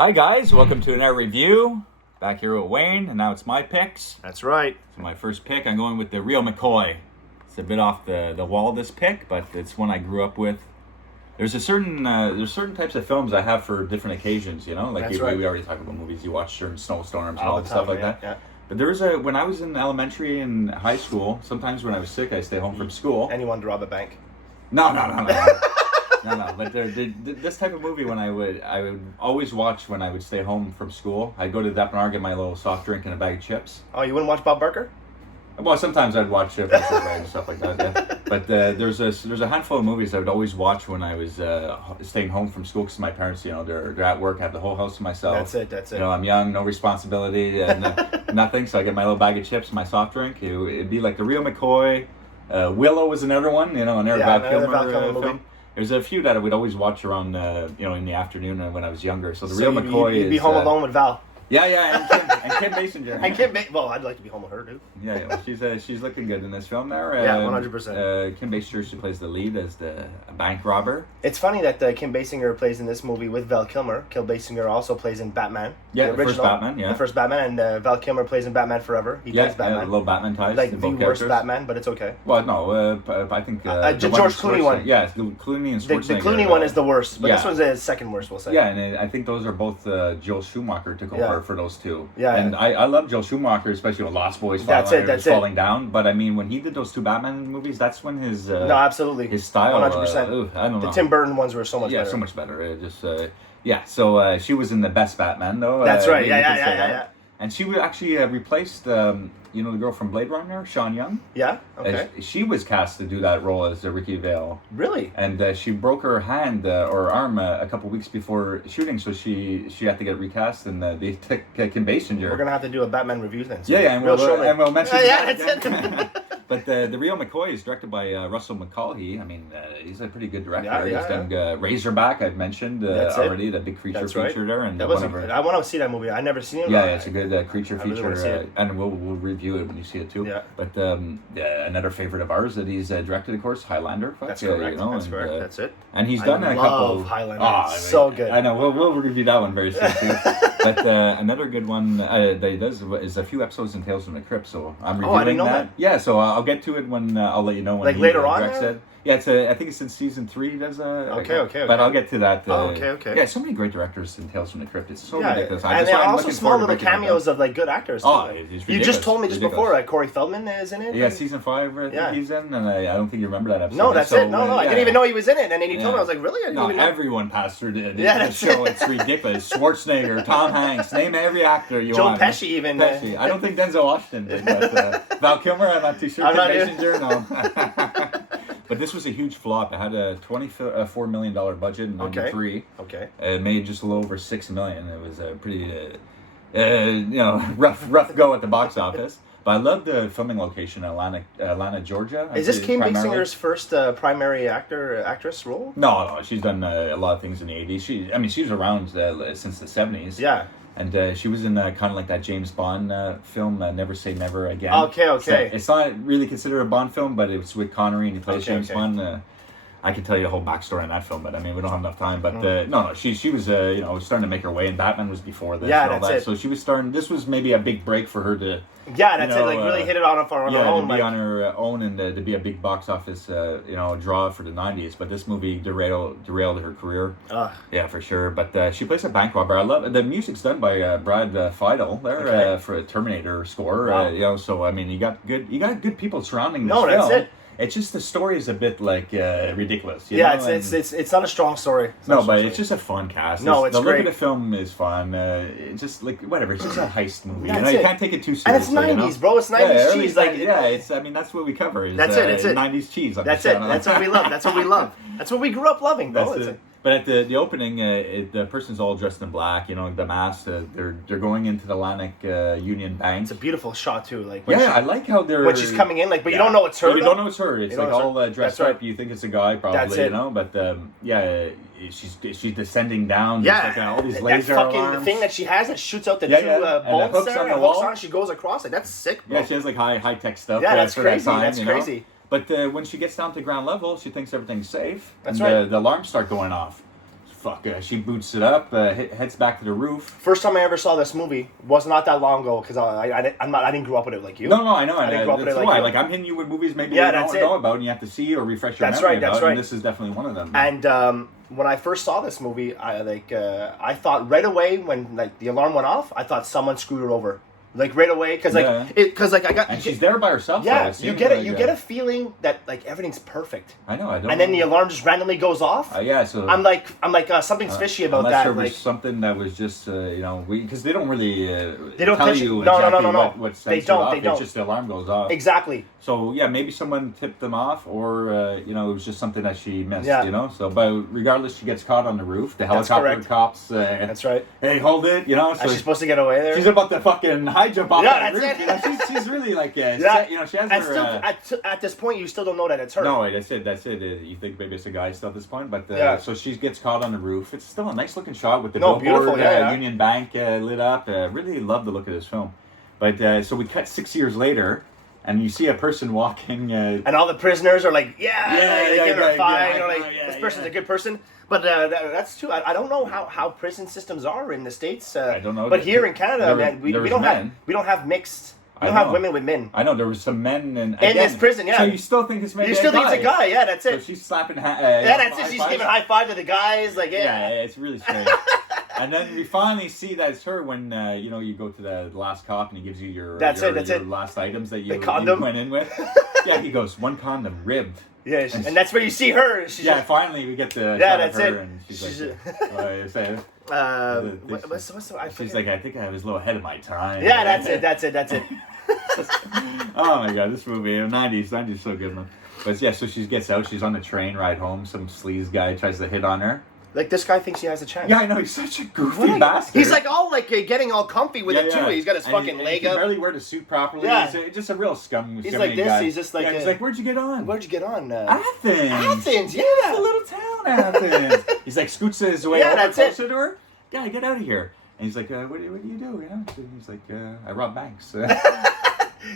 Hi guys, welcome to another review. Back here with Wayne, and now it's my picks. That's right. So my first pick, I'm going with the real McCoy. It's a bit off the wall, this pick, but it's one I grew up with. There's certain types of films I have for different occasions, you know? Like That's right. we already talked about movies you watch during snowstorms and All all the that stuff time, like yeah, that. yeah. But when I was in elementary and high school, sometimes when I was sick, I'd stay home from school. And you wanted to rob a bank. No. No. But this type of movie, I would always watch when I would stay home from school. I'd go to the Depot, get my little soft drink and a bag of chips. Oh, you wouldn't watch Bob Barker? Well, sometimes I'd watch and stuff like that. Yeah. But there's a handful of movies I would always watch when I was staying home from school because my parents, you know, they're at work. I have the whole house to myself. That's it. You know, I'm young, no responsibility, and nothing. So I get my little bag of chips, my soft drink. It'd be like the real McCoy. Willow was another one. You know, another Val Kilmer movie. film. There's a few that I would always watch around, in the afternoon when I was younger. So Real McCoy you'd be home alone with Val. Yeah, and Kim Basinger. Well, I'd like to be home with her, dude. Yeah, well, she's looking good in this film there. Yeah, 100%. Kim Basinger, she plays the lead as the bank robber. It's funny that Kim Basinger plays in this movie with Val Kilmer. Kim Basinger also plays in Batman. Yeah, the first Batman, yeah. The first Batman, and Val Kilmer plays in Batman Forever. He plays Batman. Yeah, little Batman ties. Like the both worst characters. Batman, but it's okay. Well, no, I think... the George Clooney one. Yeah, the Clooney and Schwarzenegger. The Clooney one is the worst, but this one's the second worst, we'll say. Yeah, and I think those are both Joel Schumacher took over for those two. Yeah, and I love Joel Schumacher, especially with Lost Boys falling down. But I mean, when he did those two Batman movies, that's when his no, absolutely, his style 100%. I don't know. The Tim Burton ones were so much better. Yeah, so much better. So she was in the best Batman though. That's right. Yeah. And she actually replaced the girl from Blade Runner, Sean Young. Yeah. Okay. She was cast to do that role as Ricky Vale. Really? And she broke her hand or arm a couple weeks before shooting, so she had to get recast, and they took Kim Basinger. We're gonna have to do a Batman review then. So and we'll mention that. That's it. But the real McCoy is directed by Russell McCauley. I mean, he's a pretty good director. He's done Razorback, I've mentioned already, the big creature feature there. And I want to see that movie. I've never seen it. Yeah, it's a good creature feature, and we'll review it when you see it too. Yeah. But another favorite of ours that he's directed, of course, Highlander. That's correct. That's it. And he's done a couple. Highlander. Oh, so good. I know. We'll review that one very soon too. But another good one that he does is a few episodes in Tales from the Crypt. So I'm reviewing I didn't know that. Yeah, so I'll get to it when I'll let you know when like he later on. directs it. Yeah, I think it's in season 3. Does okay. But I'll get to that. Okay. Yeah, so many great directors in Tales from the Crypt. It's so ridiculous. And there are also small little cameos of like good actors. You just told me just before Corey Feldman is in it. Yeah, season 5. I think he's in, and I don't think you remember that episode. No, that's it. No, I didn't even know he was in it, and then you told me, I was like, really? No, everyone passed through the show. It's ridiculous. Schwarzenegger, Tom Hanks, name every actor you want. Joe Pesci even. Pesci. I don't think Denzel Washington did, but Val Kilmer, I'm not too sure. Basinger, no. But this was a huge flop. It had a $24 million budget in '93. Okay. It made just a little over $6 million. It was a pretty, rough go at the box office. But I love the filming location in Atlanta, Georgia. Is this Kim Basinger's first primary actress role? No, she's done a lot of things in the '80s. She was around since the '70s. Yeah. And she was in kind of like that James Bond film, Never Say Never Again. Okay. So it's not really considered a Bond film, but it's with Connery and he plays James Bond. I can tell you the whole backstory on that film, but I mean, we don't have enough time. But no, she was starting to make her way, and Batman was before this. Yeah, and all that's that. it. So she was starting. This was maybe a big break for her to. Yeah, that's it. Like really hit it on her own. To be on her own and to be a big box office, draw for the '90s. But this movie derailed her career. Yeah, for sure. But she plays a bank robber. I love the music's done by Brad Fiedel there for a Terminator score. Wow. So I mean, you got good people surrounding this film. film. That's it. It's just the story is a bit like ridiculous. It's not a strong story. It's just a fun cast. No, it's the great. look of the film is fun. It's just like whatever. It's just a heist movie. You can't take it too seriously. And it's '90s, bro. It's '90s cheese. That's what we cover. That's it. '90s cheese. That's it. That's what we love. That's what we love. That's what we grew up loving, bro. But at the opening, the person's all dressed in black. The mask. They're going into the Atlantic Union Bank. It's a beautiful shot too. Like I like how they're when she's coming in. Like, but you don't know it's her. You don't know it's her. It's like all dressed up. You think it's a guy, probably. That's it. But she's descending down. Yeah, like, all these laser that fucking alarms. thing that she has that shoots out the two bolts hooks there. on the wall. Hooks on. She goes across it. That's sick, bro. Yeah, she has like high tech stuff. Yeah, that's for crazy. That time, that's crazy. But when she gets down to ground level, she thinks everything's safe. That's right. The alarms start going off. fuck. She boots it up, heads back to the roof. First time I ever saw this movie was not that long ago because I didn't grow up with it like you. No, I know. I didn't grow up with it like you. Like I'm hitting you with movies maybe you don't know about and you have to see or refresh your memory about. That's right. And this is definitely one of them. And when I first saw this movie, I thought right away when like the alarm went off, I thought someone screwed her over. Like right away, because I got and she's there by herself. Yeah, you get a feeling that like everything's perfect. I know. And then the alarm just randomly goes off. Yeah, so I'm like something's fishy about unless that. There was like something that was just because they don't really they don't tell you exactly what sets they don't. It's just the alarm goes off. Exactly. So yeah, maybe someone tipped them off, or it was just something that she missed. Yeah. So but regardless, she gets caught on the roof. The helicopter cops. That's right. Hey, hold it. So she's supposed to get away there. She's about to fucking high jump off that roof. She's really like she has and her. Still, at this point, you still don't know that it's her. No, that's it. You think maybe it's a guy still at this point, but so she gets caught on the roof. It's still a nice looking shot with the billboard, Union Bank lit up. Really love the look of this film. But so we cut 6 years later. And you see a person walking, and all the prisoners are like, they give her a fine. This person's a good person. But that's true. I don't know how prison systems are in the States. I don't know. But here in Canada, we don't have mixed. We don't have women with men. I know there was some men in this prison. Yeah. So you still think it's maybe you still think it's a guy? Yeah, that's it. So she's slapping. That's it. She's giving high five to the guys. Like yeah, it's really strange. And then we finally see that it's her when you go to the last cop and he gives you your last items that you went in with. Yeah, he goes, one condom ribbed. Yeah, and that's where you see her. Finally we get the shot of her it. And she's like, she's like, I think I was a little ahead of my time. Yeah, that's it. Oh my god, this movie, 90s so good, man. But yeah, so she gets out, she's on the train ride home, some sleaze guy tries to hit on her. Like, this guy thinks he has a chance. Yeah, I know. He's such a goofy bastard. He's like all like getting all comfy with it too. He's got his fucking leg up. He barely wear the suit properly. Yeah. He's just a real scum. He's like this. Guy. He's just like. He's like, where'd you get on? Athens. Athens. Yeah, it's a little town, Athens. He's like scoots his way over closer to her. Yeah, get out of here. And he's like, what do you do? He's like, I rob banks.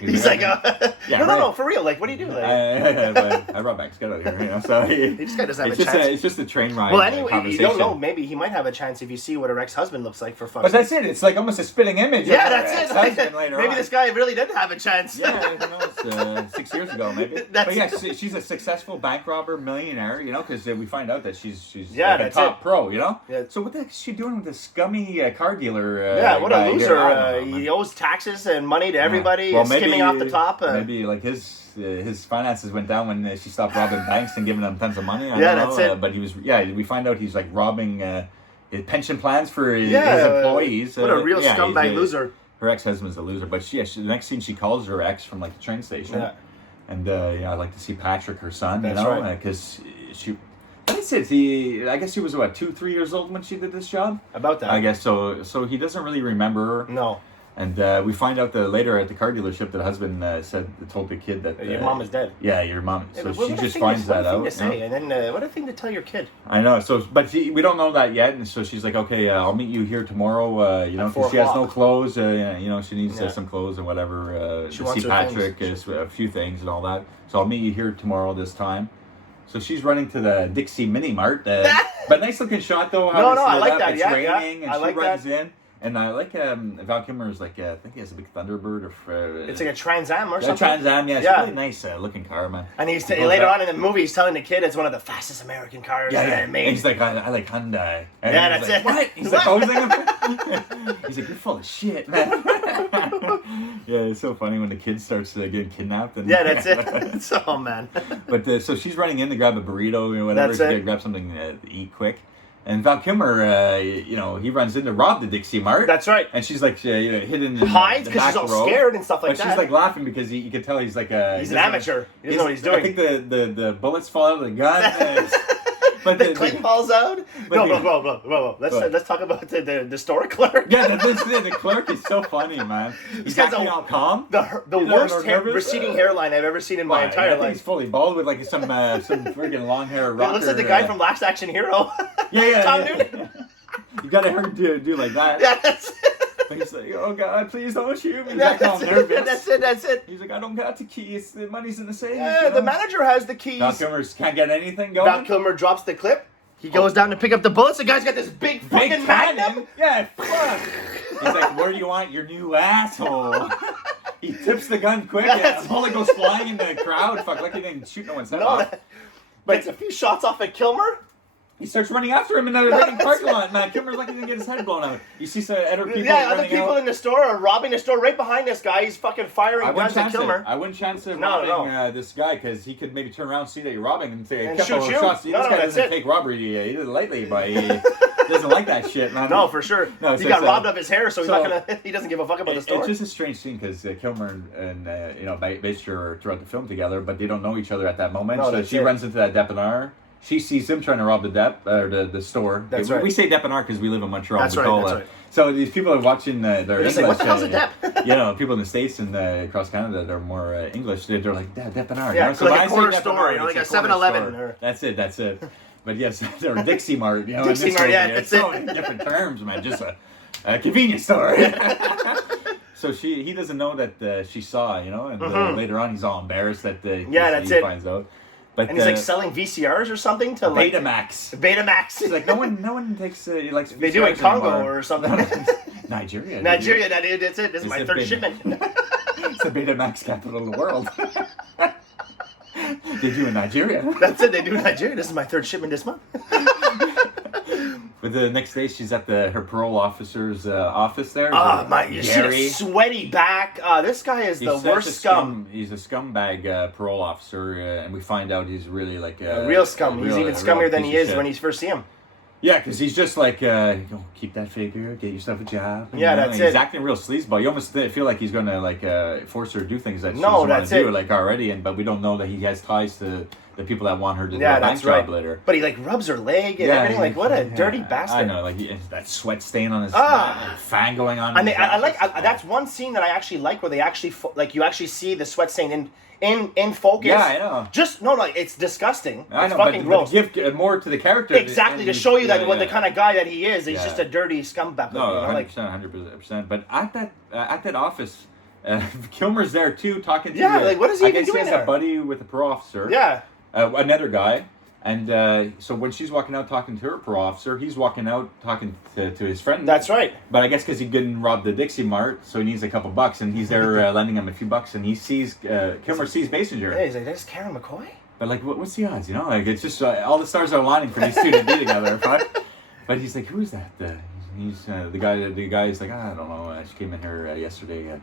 He's like, no, for real. Like, what do you do? Like, I rob banks. Get out of here. So this guy doesn't have a chance. It's just a train ride. Well, anyway, you don't know. Maybe he might have a chance if you see what her ex-husband looks like for fun. But that's it. It's like almost a spitting image. Yeah, that's it. Later maybe on. this guy really did have a chance. Yeah, who knows? 6 years ago, maybe. But yeah, she's a successful bank robber, millionaire. Because we find out that she's like a top pro. Yeah. So what the heck is she doing with this scummy car dealer? What a loser. He owes taxes and money to everybody. Well, skimming off the top. Maybe like his finances went down when she stopped robbing banks and giving them tons of money. That's it. But he was, we find out he's like robbing his pension plans for his employees. What a real scumbag loser. Her ex-husband's a loser, but the next scene she calls her ex from like the train station. Yeah. And I'd like to see Patrick, her son. That's right. Because she. That's it. I guess he was 2-3 years old when she did this job. About that. I guess so. So he doesn't really remember her. No. And we find out later at the car dealership that the husband told the kid that your mom is dead. Yeah, your mom. So she just finds that out. What a thing to say, and then what a thing to tell your kid. I know. So, but we don't know that yet, and so she's like, "Okay, I'll meet you here tomorrow." Because she has no clothes. She needs some clothes and whatever. She to wants see Patrick, a few things and all that. So I'll meet you here tomorrow this time. So she's running to the Dixie Mini Mart. But nice looking shot though. I like that. It's raining, and she runs in. And I like Val Kilmer's I think he has a big Thunderbird. It's like a Trans Am or something. Trans Am, yeah. It's a really nice looking car, man. And he's later on in the movie, he's telling the kid it's one of the fastest American cars made. And he's like, I like Hyundai. And that's it. What? He's like, he's like, you're full of shit, man. Yeah, it's so funny when the kid starts getting kidnapped. And, that's it. Oh, man. But so she's running in to grab a burrito or whatever. That's it. To grab something to eat quick. And Val Kilmer, he runs in to rob the Dixie Mart. That's right. And she's like hidden in hides because she's all scared and stuff like that. But she's like laughing because you can tell he's like he's an amateur. He doesn't know what he's doing. I think the bullets fall out of the gun. But the clip falls out. Bro. Let's talk about the store clerk. Yeah, the clerk is so funny, man. He's acting all calm. The worst receding hairline I've ever seen in my entire life. He's fully bald with like some friggin' long hair rocker. It looks like the guy from Last Action Hero. Tom Noonan. You gotta heard do like that. Yeah, that's it. But he's like, oh God, please don't shoot me. That's it. He's like, I don't got the keys. The money's in the safe. Yeah, the manager has the keys. Val Kilmer can't get anything going. Val Kilmer drops the clip. He goes down to pick up the bullets. The guy's got this big fucking magnum. Yeah, fuck. He's like, where do you want your new asshole? He tips the gun quick. The bullet goes flying in the crowd. Fuck, lucky they didn't shoot no one's head off. But gets a few shots off at Kilmer. He starts running after him in the parking lot. Man, Kilmer's lucky he didn't get his head blown out. You see some other people in the store are robbing the store right behind this guy. He's fucking firing guns at Kilmer. I wouldn't chance of robbing this guy because he could maybe turn around, see that you're robbing, and say a couple of shots. This guy doesn't take robbery. He did it lightly, but he doesn't like that shit, man. No, for sure. No, he got robbed of his hair, so he's not gonna. He doesn't give a fuck about the store. It's just a strange scene because Kilmer and Basinger are throughout the film together, but they don't know each other at that moment. No, so she runs into that debonair. She sees him trying to rob the store. That's right. We say debonair because we live in Montreal. That's right. So these people are watching their English. Like, what the hell's a dep? People in the States and across Canada that are more English. They're like, debonair. Yeah, so like a corner store, like a 7-Eleven. That's it. But yes, they're Dixie Mart. Dixie Mart, that's so many different terms, man. Just a convenience store. So he doesn't know that she saw, and later on he's all embarrassed that he finds out. But and he's like selling VCRs or something to like Betamax. He's like no one takes likes VCRs. They do in Congo or something. Nigeria. That's it. This is my third shipment. It's the Betamax capital of the world. They do in Nigeria. That's it. They do in Nigeria. This is my third shipment this month. But the next day, she's at her parole officer's office there. You see the sweaty back. This guy is the worst scum. He's a scumbag parole officer, and we find out he's really like a real scum. He's even scummier than he is when you first see him. Yeah, because he's just like, keep that figure, get yourself a job. That's it. He's acting real sleazeball. You almost feel like he's going to force her to do things that she doesn't want to do already, but we don't know that he has ties to the people that want her to do a bank job later. But he rubs her leg and everything. Like, what a dirty bastard. I know, that sweat stain on his fan going on. And that's one scene that I actually like where they actually, you actually see the sweat stain in focus. Yeah, I know. It's disgusting. I know, fucking gross. But give more to the character. Exactly, to show you what the kind of guy that he is. He's just a dirty scumbag. No, 100%. But at that office, Kilmer's there too, talking to what is he even doing he has a buddy with a parole officer. Yeah. Another guy. And so when she's walking out talking to her parole officer, he's walking out talking to his friend. That's right. But I guess because he didn't rob the Dixie Mart, so he needs a couple bucks, and he's there lending him a few bucks, and he sees Kilmer sees Basinger. Yeah, he's like, "That's Karen McCoy." But what's the odds? It's just all the stars are aligning for these two to be together. But he's like, "Who is that?" He's the guy. The guy's like, "I don't know. She came in here yesterday."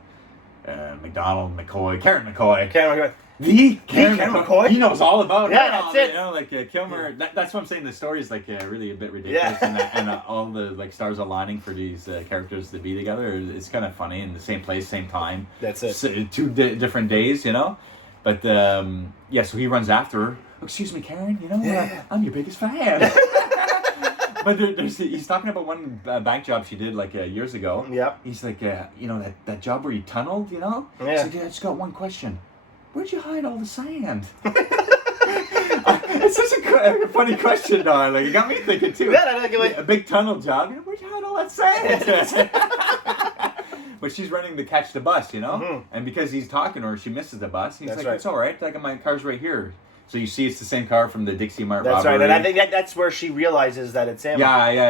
Karen McCoy. The Karen McCoy? He knows all about it. Yeah, that's it. Kilmer. That's what I'm saying. The story is really a bit ridiculous, and all the stars aligning for these characters to be together. It's kind of funny in the same place, same time. That's it. So, two different days, But so he runs after her. Oh, excuse me, Karen. I'm your biggest fan. But he's talking about one bank job she did years ago. Yep. He's like, that job where he tunneled, Yeah. He's like, I just got one question. Where'd you hide all the sand? It's such a funny question, though. It got me thinking too. Yeah, a big tunnel job. Where'd you hide all that sand? But she's running to catch the bus, Mm-hmm. And because he's talking to her, she misses the bus. He's That's like, right. It's all right. My car's right here. So you see it's the same car from the Dixie Mart That's robbery. right, and I think that's where she realizes that it's him. Yeah,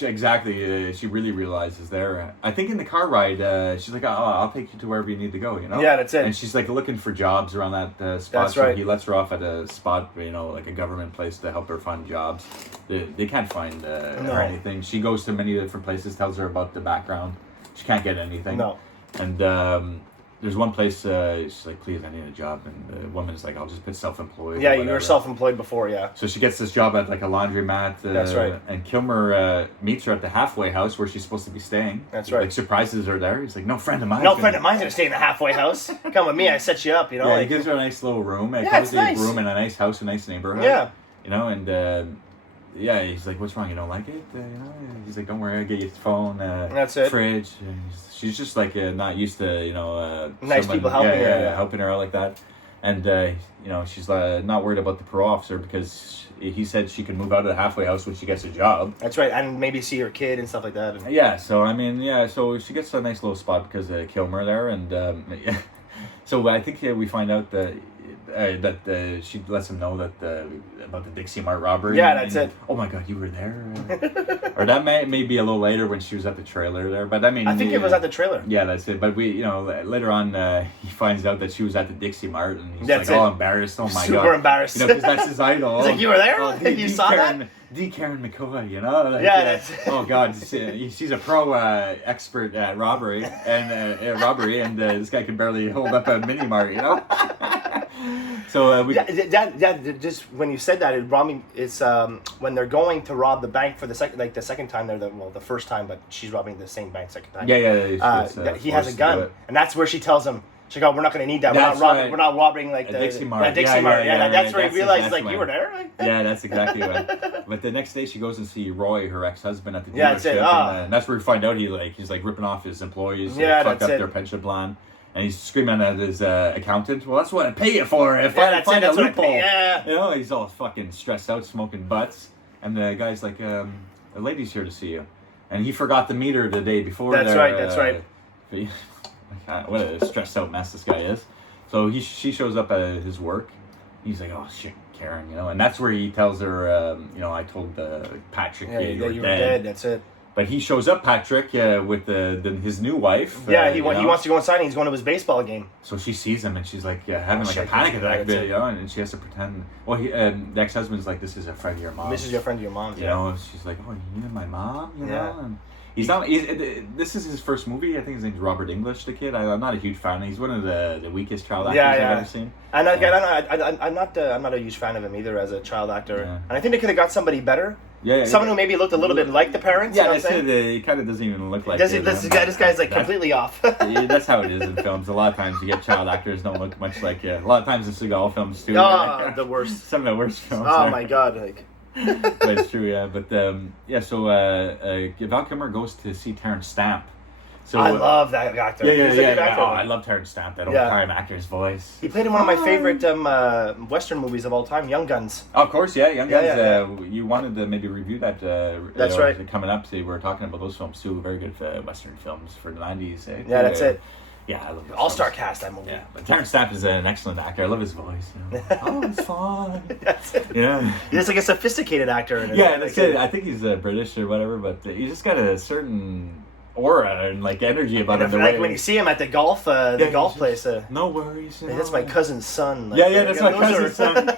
exactly. She really realizes there. I think in the car ride, she's like, I'll take you to wherever you need to go, Yeah, that's it. And she's looking for jobs around that spot. That's right. So he lets her off at a spot, like a government place to help her find jobs. They can't find her anything. She goes to many different places, tells her about the background. She can't get anything. No. And there's one place, she's like, please, I need a job. And the woman's like, I'll just put self-employed. Yeah, you were self-employed before, yeah. So she gets this job at a laundromat. That's right. And Kilmer meets her at the halfway house where she's supposed to be staying. That's right. Surprises her there. He's like, no friend of mine's going to stay in the halfway house. Come with me, I set you up, Yeah, he gives her a nice little room. It's nice. Room in a nice house, a nice neighborhood. Yeah. And... he's like, what's wrong? You don't like it? He's like, don't worry, I'll get you the phone, that's it. Fridge. And she's just not used to, nice people helping her. Yeah, helping her out like that. And, she's not worried about the parole officer because he said she can move out of the halfway house when she gets a job. That's right, and maybe see her kid and stuff like that. Yeah, so she gets a nice little spot because of Kilmer there. And, so I think we find out that that she lets him know that about the Dixie Mart robbery. Yeah, that's it. Oh my God, you were there. Or that may be a little later when she was at the trailer there, but I mean, I think it was at the trailer. Yeah, that's it. But later on, he finds out that she was at the Dixie Mart, and he's all embarrassed. Oh my God, super embarrassed. Because that's his idol. He's like, you were there? You saw that? Karen McCoy, that's oh God, she's a pro expert at robbery, and this guy can barely hold up a mini mart, So just when you said that, it brought me. It's when they're going to rob the bank for the second time. They're the first time, but she's robbing the same bank second time. Yeah. He has a gun, and that's where she tells him. She's like, "Oh, we're not going to need that. We're not robbing like the Dixie Mart. Dixie Mart. That's where he realizes like you were there. Yeah, that's exactly right. But the next day she goes and see Roy, her ex-husband, at the dealership, and that's where we find out he's ripping off his employees, fuck up their pension plan. And he's screaming at his accountant. Well, that's what I pay you for. If I find a loophole, he's all fucking stressed out, smoking butts. And the guy's like, "A lady's here to see you," and he forgot the meter the day before. That's right. What a stressed out mess this guy is. So she shows up at his work. He's like, "Oh shit, Karen," and that's where he tells her, "I told Patrick you were dead." That's it. But he shows up, Patrick, with his new wife. Yeah, he wants to go inside and he's going to his baseball game. So she sees him and she's like having a panic attack, and she has to pretend. Well, the ex-husband's like, "This is a friend of your mom." This is your friend of your mom's. She's like, "Oh, you knew my mom," And he's not. This is his first movie. I think his name's Robert English, the kid. I'm not a huge fan. He's one of the weakest child actors I've ever seen. And I'm not a huge fan of him either as a child actor. Yeah. And I think they could have got somebody better. Someone who maybe looked a little bit like the parents. Yeah, that's it. He kind of doesn't even look like. This guy's like completely off. That's how it is in films. A lot of times you get child actors don't look much like. A lot of times in Seagal films too. Oh, the worst. Some of the worst films. Oh my God, like. But it's true, yeah. But so Val Kilmer goes to see Terrence Stamp. So I love that actor. Yeah. Oh, I love Terrence Stamp, that old-time actor's voice. He played in one of my favorite Western movies of all time, Young Guns. Oh, of course, yeah, Young Guns. You wanted to maybe review that. That's right. Coming up, we were talking about those films too. Very good Western films for the 90s. Yeah, that's it. Yeah, I love those all-star cast, that movie. Yeah, but Terrence Stamp is an excellent actor. I love his voice. Oh, it's fun. That's it. Yeah. He's like a sophisticated actor. That's it. I think he's British or whatever, but he's just got a certain aura and energy about him. When you see him at the golf place. No worries. That's my cousin's son. That's my cousin's son.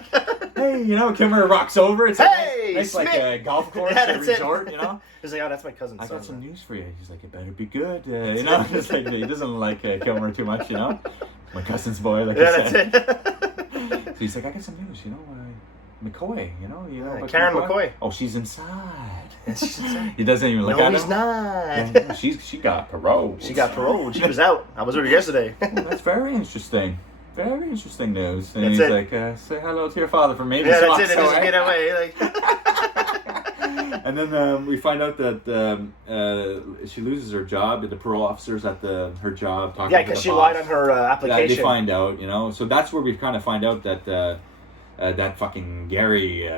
Hey, Kimmer rocks over. It's nice a golf course or resort, He's like, "Oh, that's my cousin's son. I got some news for you." He's like, "It better be good." Just he doesn't like Kilmer too much, My cousin's boy, like I said. So he's like, "I got some news, McCoy, Karen McCoy. Oh, she's inside. She's inside. He doesn't even look at him. No, he's not. Yeah, she got parole. She got parole. She was out. I was with her yesterday. That's very interesting. Very interesting news. And that's he's like, "Say hello to your father for me." Yeah, that's it. Just get away. And then we find out that she loses her job. The parole officer's at her job talking to the boss. Yeah, because she lied on her application. They find out, So that's where we kind of find out that that fucking Gary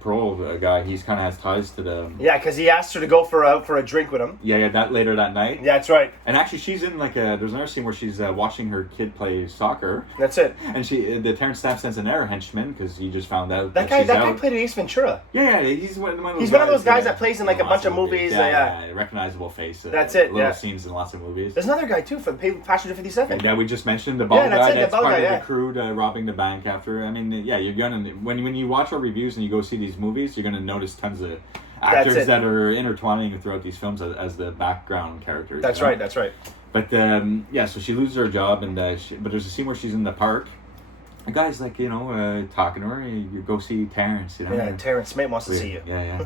parole guy, he's kind of has ties to the... Yeah, because he asked her to go for a drink with him. Yeah, that later that night. Yeah, that's right. And actually, she's in there's another scene where she's watching her kid play soccer. That's it. And the Terrence Stamp sends an error henchman because he just found out that guy played in Ace Ventura. Yeah, he's one of those guys that plays in a bunch of movies. Yeah, recognizable face. That's it. Little scenes in lots of movies. There's another guy too for Passenger 57. Yeah, we just mentioned the bald guy. That's part of the crew robbing the bank after. I mean, yeah, you're gonna when you watch our reviews and you go see these movies, you're gonna notice tons of actors that are intertwining throughout these films as the background characters. That's right. That's right. But so she loses her job, and but there's a scene where she's in the park. The guy's like, talking to her. You go see Terrence, Yeah, Terrence Smith wants to see you. Yeah.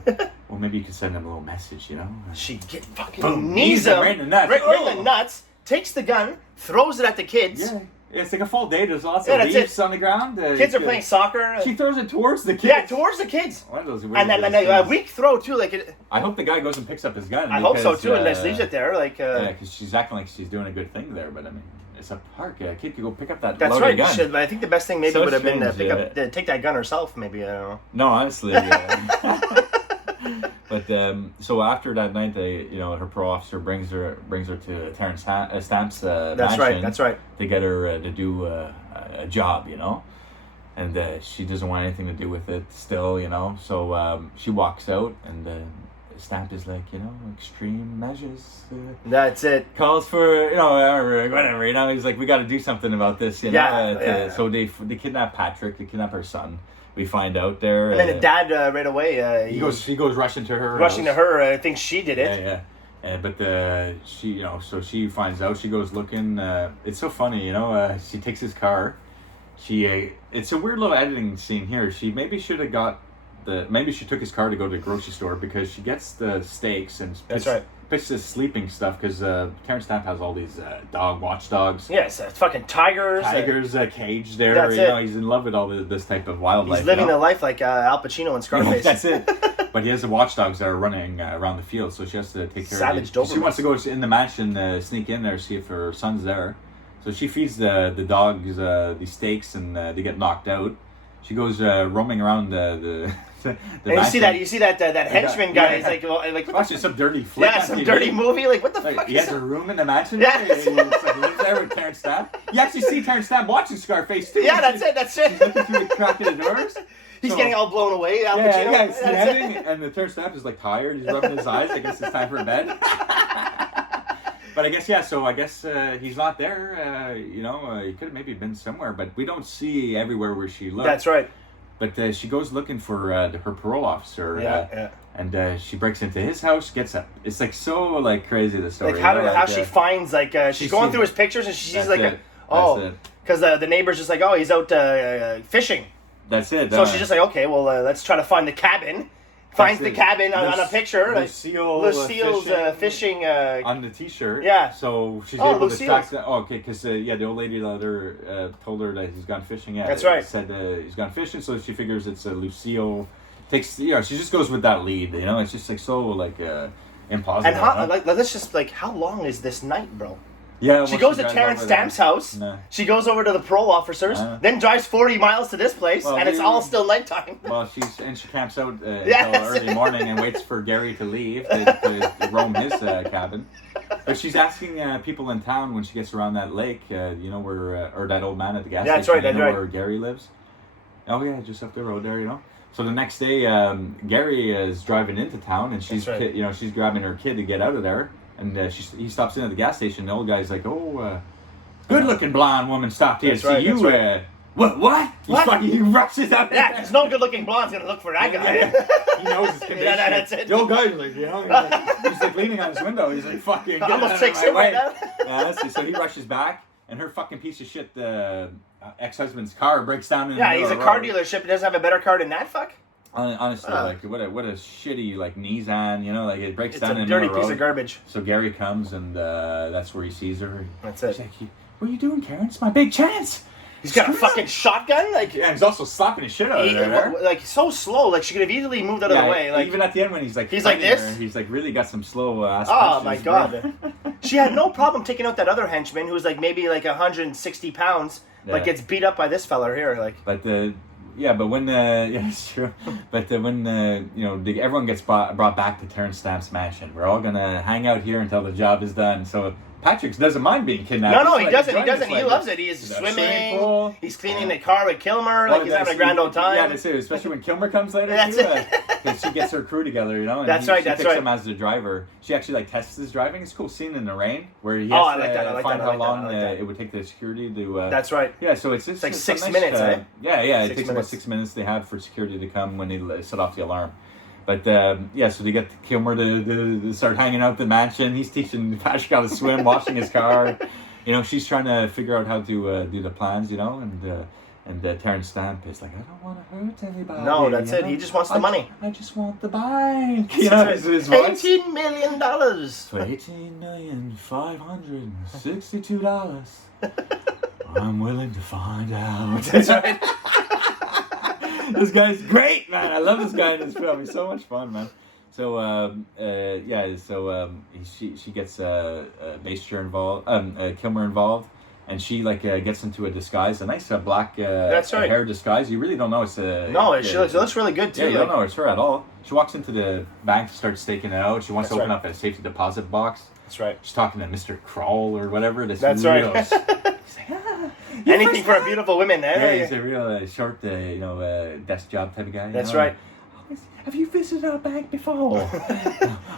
Well, maybe you could send him a little message, She get fucking knees him right in the nuts. Right in the nuts. Takes the gun, throws it at the kids. Yeah. It's like a full day. There's lots of leaves on the ground. Kids are playing soccer. She throws it towards the kids. Yeah, towards the kids. One of those weird and then a weak throw too. I hope the guy goes and picks up his gun. I hope so too, and just leaves it there. Yeah, because she's acting like she's doing a good thing there, but I mean, it's a park. A kid could go pick up that. That's loaded right. gun. I think the best thing maybe would have been to take that gun herself. Maybe I don't know. No, honestly. But so after that night, her parole officer brings her to Terrence Stamp's mansion. That's right. To get her to do a job, and she doesn't want anything to do with it still, So she walks out, and Stamp is like, extreme measures. That's it. Calls for, whatever, He's like, we got to do something about this, So they kidnap Patrick, they kidnap her son. We find out there. And then the dad right away. He goes rushing to her. Rushing to her. I think she did it. Yeah. But she, so she finds out. She goes looking. It's so funny, She takes his car. It's a weird little editing scene here. Maybe she took his car to go to the grocery store because she gets the steaks and picks the sleeping stuff because Terrence Stamp has all these watchdogs. Yes, fucking tigers. Caged there. That's it. He's in love with all this type of wildlife. He's living the life like Al Pacino in Scarface. That's it. But he has the watchdogs that are running around the field, so she has to take care Savage of them. She wants to go in the mansion, sneak in there, see if her son's there. So she feeds the dogs these steaks, and they get knocked out. She goes roaming around the and you see that henchman guy. He's like watching some dirty flick. Yeah, some dirty movie. Like, what the fuck? He has a room in the mansion. Yeah. He lives there with Terrence Stamp. You actually see Terrence Stamp watching Scarface too. Yeah, that's it. He's looking through the crack of the doors. He's getting all blown away. Al Pacino. Yeah, he's standing, and the Terrence Stamp is like tired. He's rubbing his eyes. I guess it's time for bed. But I guess, so I guess he's not there. He could have maybe been somewhere, but we don't see everywhere where she looked. That's right. But she goes looking for her parole officer. And she breaks into his house, gets up. It's like so like crazy, the story. Like how she finds she's going through his pictures and she sees because the neighbor's just like, oh, he's out fishing. That's it. So she's just like, okay, well, let's try to find the cabin. Finds the cabin on a picture. Lucille's fishing. On the T-shirt. Yeah. So she's able to track that. Oh, okay, because the old lady told her that he's gone fishing. Yeah, that's right. Said he's gone fishing, so she figures it's Lucille. She just goes with that lead. It's just like so like implausible. And let's just how long is this night, bro? Yeah, she goes to Terrence Stamp's house. No. She goes over to the parole officers, then drives 40 miles to this place, and it's all still nighttime. Well, she camps out until early morning and waits for Gary to leave to roam his cabin. But she's asking people in town when she gets around that lake, where or that old man at the gas station, that's right. Where Gary lives. Oh yeah, just up the road there, So the next day, Gary is driving into town, and she's she's grabbing her kid to get out of there. And he stops in at the gas station. The old guy's like, "Oh, good-looking blonde woman stopped here to see you." Right. What? He rushes out. Yeah, there's no good-looking blonde's gonna look for that guy. Yeah. He knows his condition. That's it. The old guy's like, he's like leaning on his window. He's like, "Fucking." Almost takes him right now. Yeah, so he rushes back, and her fucking piece of shit, ex-husband's car breaks down. He's a car dealership. He doesn't have a better car than that. Fuck. Honestly, what a shitty Nissan, it breaks down in the road. It's a dirty piece of garbage. So Gary comes, and that's where he sees her. That's it. He's like, "What are you doing, Karen? It's my big chance." He's got a fucking shotgun, he's also slapping his shit out of her. So slow, she could have easily moved out of the way. Even at the end when he's like this, her, he's like really got some slow ass. Oh my god! She had no problem taking out that other henchman who was maybe 160 pounds, but gets beat up by this fella here. But when it's true. But when everyone gets brought back to Terrence Stamp's mansion, we're all gonna hang out here until the job is done. So Patrick doesn't mind being kidnapped. No, he doesn't. He loves it. He is swimming. He's cleaning the car with Kilmer. He's having a grand old time. Yeah, that's it. Especially when Kilmer comes later. That's it. Because she gets her crew together, And she picks him as the driver. She actually tests his driving. It's a cool scene in the rain where he has to find how long it would take the security to. That's right. Yeah, so it's 6 minutes. Yeah. It takes about 6 minutes they have for security to come when they set off the alarm. But so they get Kilmer to start hanging out at the mansion. He's teaching Patrick how to swim, washing his car. She's trying to figure out how to do the plans. And Terrence Stamp is like, I don't want to hurt anybody. No, that's it. He just wants the money. I just want the bank. $18 million. For $18,562, I'm willing to find out. That's right. This guy's great, man. I love this guy in this film. He's so much fun, man. So she gets Basinger involved, Kilmer involved, and she like gets into a disguise, a nice black That's right. hair disguise. You really don't know it's she looks really good too. Yeah, you don't know it's her at all. She walks into the bank, starts staking it out. She wants to open up a safety deposit box. That's right. She's talking to Mr. Kroll or whatever. That's right. She's like, anything for a beautiful woman, eh? Yeah, he's a real short, desk job type of guy. That's right. Have you visited our bank before?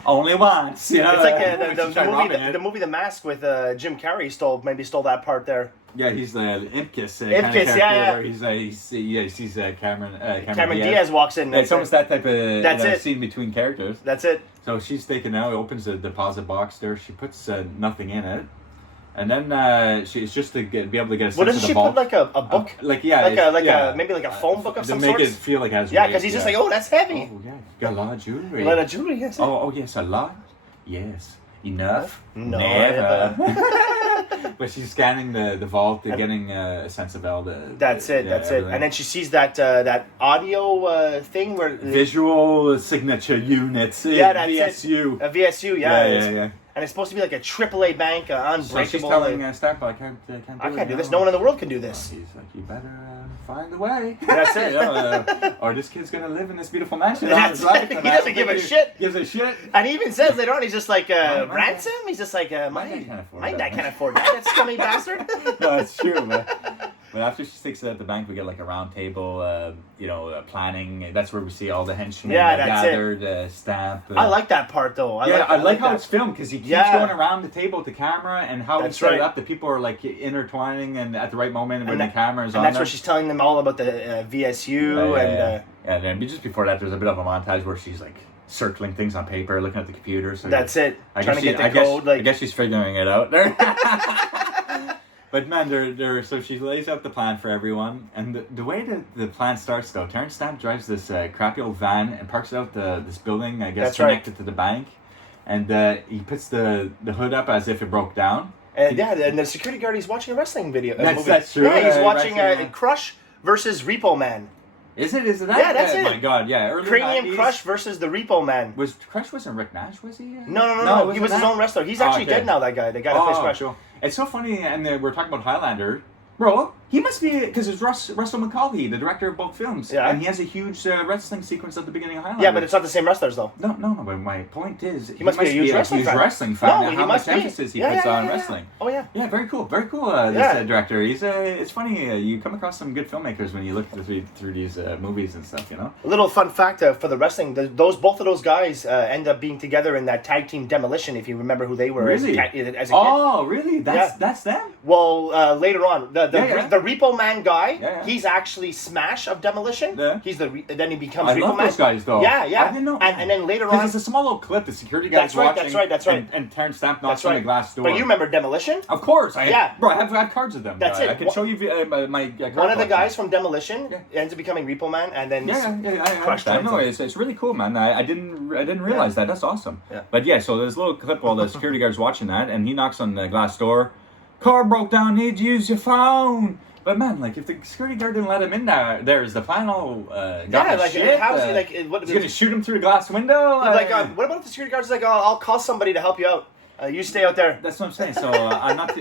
Only once. You know? It's like the movie The Mask with Jim Carrey stole that part there. Yeah, he's the Impkiss. Impkiss, yeah. Where he sees Cameron Diaz walks in. It's almost that type of scene between characters. That's it. So she's taken out, opens the deposit box there. She puts nothing in it. And then she's just to be able to get a sense of the vault. What doesn't she put, like a book? Maybe like a phone book of some sort? To make it feel like it has weight. Yeah, because he's just like, oh, that's heavy. Oh, yeah. Got a lot of jewelry. A lot of jewelry, yes. Oh, yes, a lot? Yes. Enough? No. Never. But she's scanning the vault, getting a sense of all the... That's it. And then she sees that audio thing where... Visual signature units. Yeah, that's VSU. A VSU, yeah. Yeah. And it's supposed to be like a AAA bank, unbreakable. So she's telling Starbuck, I can't do this. No one in the world can do this. He's like, you better find a way. That's it. Or this kid's going to live in this beautiful mansion. He doesn't give a shit. Gives a shit. And he even says later on, he's just like, ransom? He's just like, my dad can't afford that. That scummy bastard. No, it's true, man. But after she sticks it at the bank, we get like a round table, planning. That's where we see all the henchmen gathered, stamp. I like that part, though. I like how it's filmed, because he keeps going around the table with the camera, and how he set it up. The people are like intertwining, and at the right moment when the camera is on. And that's where she's telling them all about the VSU. And then just before that, there's a bit of a montage where she's like circling things on paper, looking at the computer. So that's it. Trying to get the code. I guess she's figuring it out there. But man, so she lays out the plan for everyone, and the way the plan starts though, Terrence Stamp drives this crappy old van and parks it out this building, I guess, connected to the bank, and he puts the hood up as if it broke down. And and the security guard, he's watching a wrestling video. That's true. Yeah, he's watching Crush versus Repo Man. Is it that? Yeah, that's it. Oh my God, yeah. Cranium Crush versus the Repo Man. Crush wasn't Rick Nash, was he? No. He was his own wrestler. He's actually dead now, that guy. The guy that plays Crush. Cool. It's so funny, and we're talking about Highlander. Bro, he must be, because it's Russell McCauley, the director of both films. Yeah. And he has a huge wrestling sequence at the beginning of Highlander. Yeah, but it's not the same wrestlers, though. No, but my point is, he must be a huge wrestling fan. And how much emphasis he puts on wrestling. Oh, yeah. Yeah, very cool. Very cool, this director. It's funny, you come across some good filmmakers when you look through these movies and stuff, you know? A little fun fact for the wrestling, both of those guys end up being together in that tag team Demolition, if you remember who they were as a kid. Oh, really? That's them? Well, later on, the Repo Man guy, he's actually Smash of Demolition. Yeah. Then he becomes Repo Man. I love those guys, though. Yeah. I didn't know. And then later on, it's a small little clip. The security guy's watching. That's right. And Terrence Stamp knocks on the glass door. But you remember Demolition? Of course. I have cards of them. That's it. I can show you my card one of the guys from Demolition ends up becoming Repo Man, and then Crush. I know it's really cool, man. I didn't realize that. That's awesome. Yeah. But so there's a little clip while the security guard's watching that, and he knocks on the glass door. Car broke down. Need to use your phone. But man, like if the security guard didn't let him in there, is the plan all shit? He's gonna shoot him through the glass window? What about if the security guard's like, I'll call somebody to help you out. You stay out there. That's what I'm saying. So I'm not,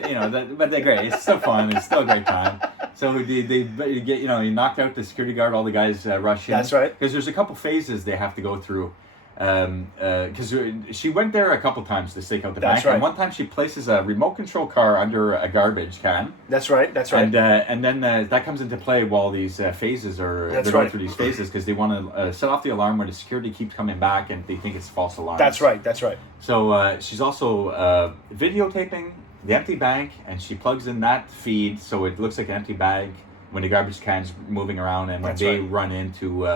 but they're great. It's still fun. It's still a great time. So they get, you knocked out the security guard. All the guys rush in. That's right. Because there's a couple phases they have to go through. Because she went there a couple times to stake out the bank. Right. And one time she places a remote control car under a garbage can. That's right. And then that comes into play while these phases are going through these phases, because they want to set off the alarm where the security keeps coming back and they think it's false alarm. That's right. So she's also videotaping the empty bank, and she plugs in that feed so it looks like an empty bank when the garbage can's moving around, and when they run into,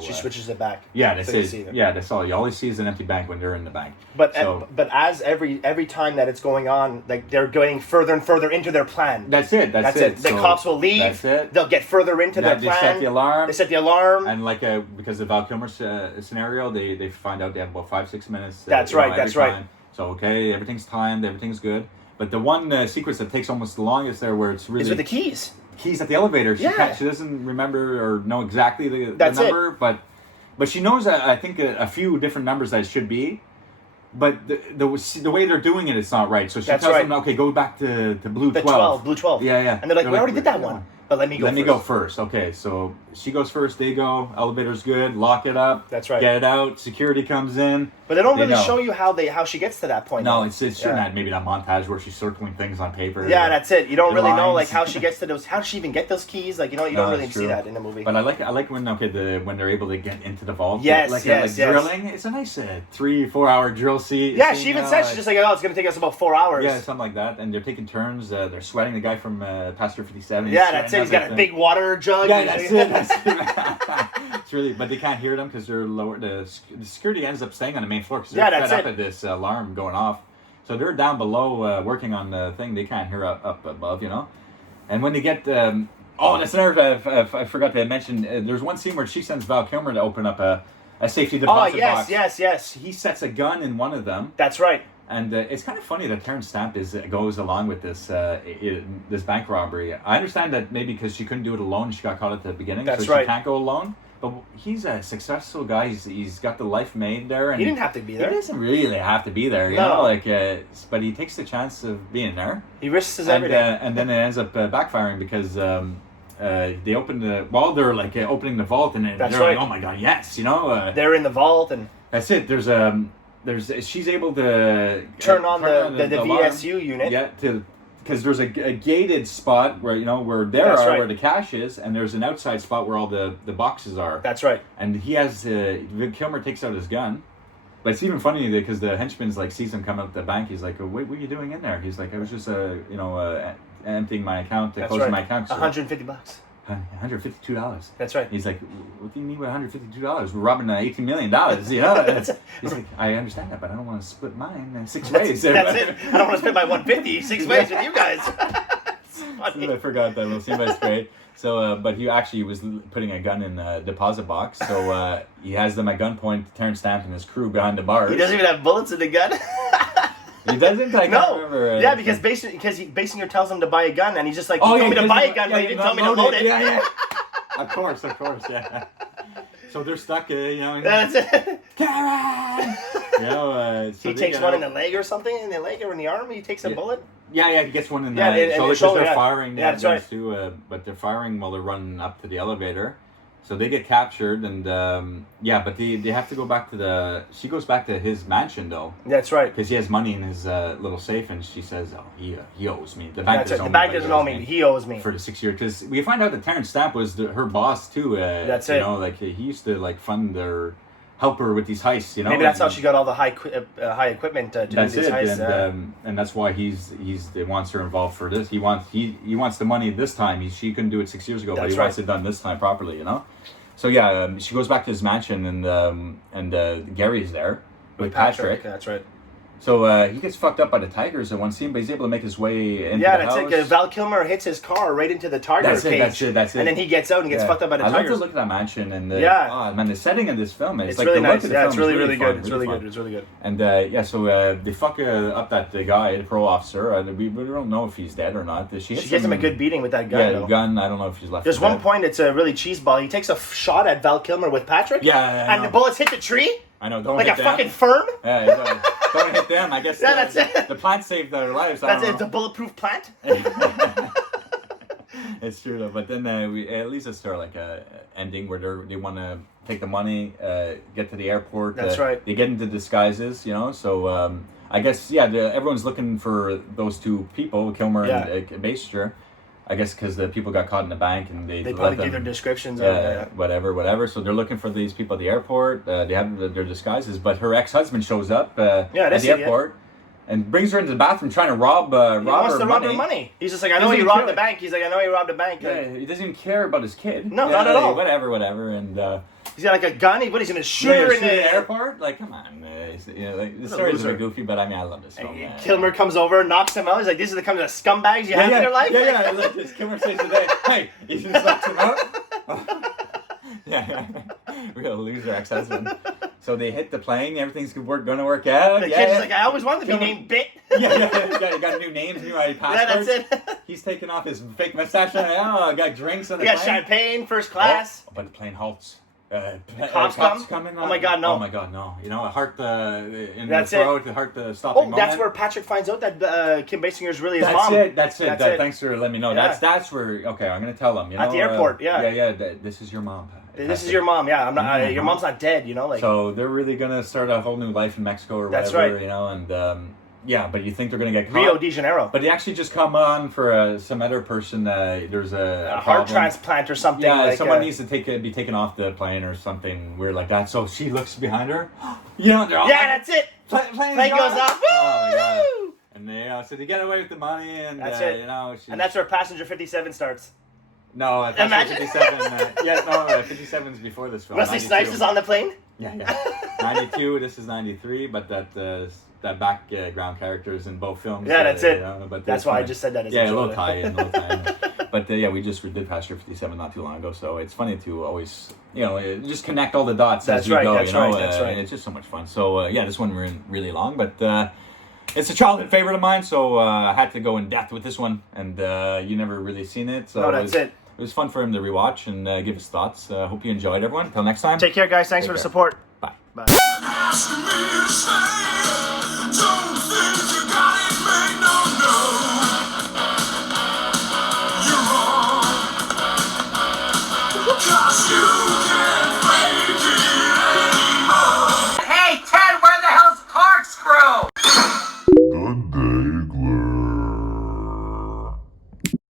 she switches it back. Yeah, that's all. You always see is an empty bank when they're in the bank. But as every time that it's going on, like they're going further and further into their plan. That's it. The cops will leave. That's it. They'll get further into their plan. They set the alarm. And because of Val Kilmer's scenario, they find out they have about 5-6 minutes. That's right. So everything's timed, everything's good. But the one sequence that takes almost the longest there, where it's really is with the keys at the elevator. She doesn't remember or know exactly the number, but she knows I think a few different numbers that it should be. But the way they're doing it, it's not right. So she That's tells right. them, okay, go back to blue 12. The 12, blue 12. Yeah. And they're like, we already did that one. But let me go first. Okay, so she goes first, they go, elevator's good, lock it up. That's right. Get it out, security comes in. But they don't really show you how she gets to that point. No, it's shouldn't have maybe that montage where she's circling things on paper. Yeah, that's it. You don't really know like how she gets to those. How does she even get those keys? Like you don't really see that in the movie. But I like when when they're able to get into the vault. Yes, drilling. It's a nice 3-4 hour drill scene. Yeah, she even said she's just like, oh, it's gonna take us about 4 hours. Yeah, something like that. And they're taking turns. They're sweating. The guy from Pastor 57. Yeah, that's it. He's got a big water jug. Yeah, that's it. It's really, but they can't hear them because they're lower. The security ends up staying on the main floor because they're fed up at this alarm going off. So they're down below working on the thing. They can't hear up above, you know. And when they get, that's another. I forgot to mention. There's one scene where she sends Val Kilmer to open up a safety deposit box. Yes. He sets a gun in one of them. That's right. And it's kind of funny that Terrence Stamp goes along with this this bank robbery. I understand that maybe because she couldn't do it alone, she got caught at the beginning, so she can't go alone. But he's a successful guy. He's got the life made there. And he didn't have to be there. He doesn't really have to be there, you know. Like, but he takes the chance of being there. He risks his everything. And then it ends up backfiring because they open while they're like opening the vault, and they're like, oh my god, yes, you know. They're in the vault, and that's it. She's able to turn on the VSU unit. Yeah, because there's a gated spot where where where the cash is, and there's an outside spot where all the boxes are. That's right. And he has Kilmer takes out his gun, but it's even funny because the henchman's like sees him come out the bank. He's like, "What are you doing in there?" He's like, "I was just emptying my account, closing my account." So $150. $152. That's right. He's like, what do you mean by $152? We're robbing $18 million. You know, he's like, I understand that, but I don't want to split mine 6 ways. That's it. I don't want to split my 150 6 ways with you guys. I forgot that. We'll see by straight. So, but he actually was putting a gun in a deposit box. So he has them at gunpoint. Terrence Stamp and his crew behind the bars. He doesn't even have bullets in the gun. He doesn't? I can't remember. Yeah, because Basinger tells him to buy a gun, and he's just like, you told me to buy a gun, but you didn't tell me to load it. Yeah. Of course, yeah. So they're stuck, That's it. Karen! So he takes one in the leg or something, in the leg or in the arm, he takes a bullet? Yeah, he gets one in the shoulder, because they're firing. Yeah, that's right. Too, but they're firing while they're running up to the elevator. So they get captured, and but they have to go back to she goes back to his mansion, though. That's right. Because he has money in his little safe, and she says, oh, he owes me. The bank doesn't owe me. He owes me. For the 6 years. Because we find out that Terrence Stamp was her boss, too. That's it. Like, he used to, like, fund their... help her with these heists, Maybe that's how she got all the high equipment to do these heists. And that's why he wants her involved for this. He wants the money this time. She couldn't do it 6 years ago, but he wants it done this time properly, So she goes back to his mansion, and Gary's there with Patrick. That's right. So he gets fucked up by the tigers in one scene, but he's able to make his way into the house. Yeah, that's it. Val Kilmer hits his car right into the tiger cage. That's it. And then he gets out and gets fucked up by the tigers. I love to look at that mansion and the setting of this film. It's like really the nice. look of the film It's really, really good. It's really good. It's really good. And so they fuck up that guy, the parole officer. We don't know if he's dead or not. She gives him a good beating with that gun. Yeah, the gun. I don't know if she's left. There's one point. It's a really cheeseball. He takes a shot at Val Kilmer with Patrick. Yeah, and the bullets hit the tree. I know. Don't like hit a them. fucking fern. Yeah, don't hit them. I guess. That's it. The plant saved their lives. It's a bulletproof plant. It's true though, but then at least it's sort of like a ending where they want to take the money, get to the airport. That's right. They get into disguises, So I guess everyone's looking for those two people, Kilmer and Basinger. I guess because the people got caught in the bank and they probably gave their descriptions. Whatever. So they're looking for these people at the airport. They have their disguises, but her ex-husband shows up at the airport and brings her into the bathroom trying to rob her money. He wants to rob her money. He's just like, I know you robbed the bank. He's like, I know you robbed a bank. Yeah, he doesn't even care about his kid. No, not at all. Whatever. And he's got like a gun. He's going to shoot her in the airport? Like, come on. The story's a bit goofy, but I mean, I love this film. Kilmer comes over, knocks him out. He's like, these are the kind of scumbags you have in your life? Yeah. Look, this Kilmer says today, hey, he just knocks him out. Yeah. Real loser ex-husband. So they hit the plane. Everything's going to work out. The kid's like, I always wanted to be named Bit. You got new names, new ID passports. Yeah, that's it. He's taking off his fake mustache. Got drinks on the plane. plane. Champagne, first class. But the plane halts. Cops coming. Oh my God, no! Oh my God, no! You know, a heart in That's the throat, it. the heart stopping moment. That's where Patrick finds out that Kim Basinger is really his mom. That's it. Thanks for letting me know. Yeah. That's where. Okay, I'm gonna tell him. You know, at the airport. Yeah. This is your mom. This is your mom. Yeah, I'm not. Your mom's not dead. You know, like. So they're really gonna start a whole new life in Mexico or whatever. That's right. You know, and. Yeah, but you think they're going to get caught? Rio de Janeiro. But he actually just come on for some other person. There's a heart transplant or something. Yeah, like someone needs to be taken off the plane or something weird like that. So she looks behind her. You know, they're all that's it. Plane goes off. Oh my God. And so they get away with the money, and that's it. You know, and that's where Passenger 57 starts. No, Passenger 57. 57 is before this film. Wesley Snipes is on the plane. Yeah. 92. This is 93, but that background characters in both films. Yeah, that's it. You know, but that's why I just said that. As a little tie-in. But we just did Passenger 57 not too long ago, so it's funny to always, just connect all the dots as you go. That's right. And it's just so much fun. So this one we're in really long, but it's a childhood favorite of mine, so I had to go in depth with this one, and you never really seen it, so that's it. It was fun for him to rewatch and give his thoughts. Hope you enjoyed, everyone. Until next time. Take care, guys. Thanks for the support. Bye. Bye.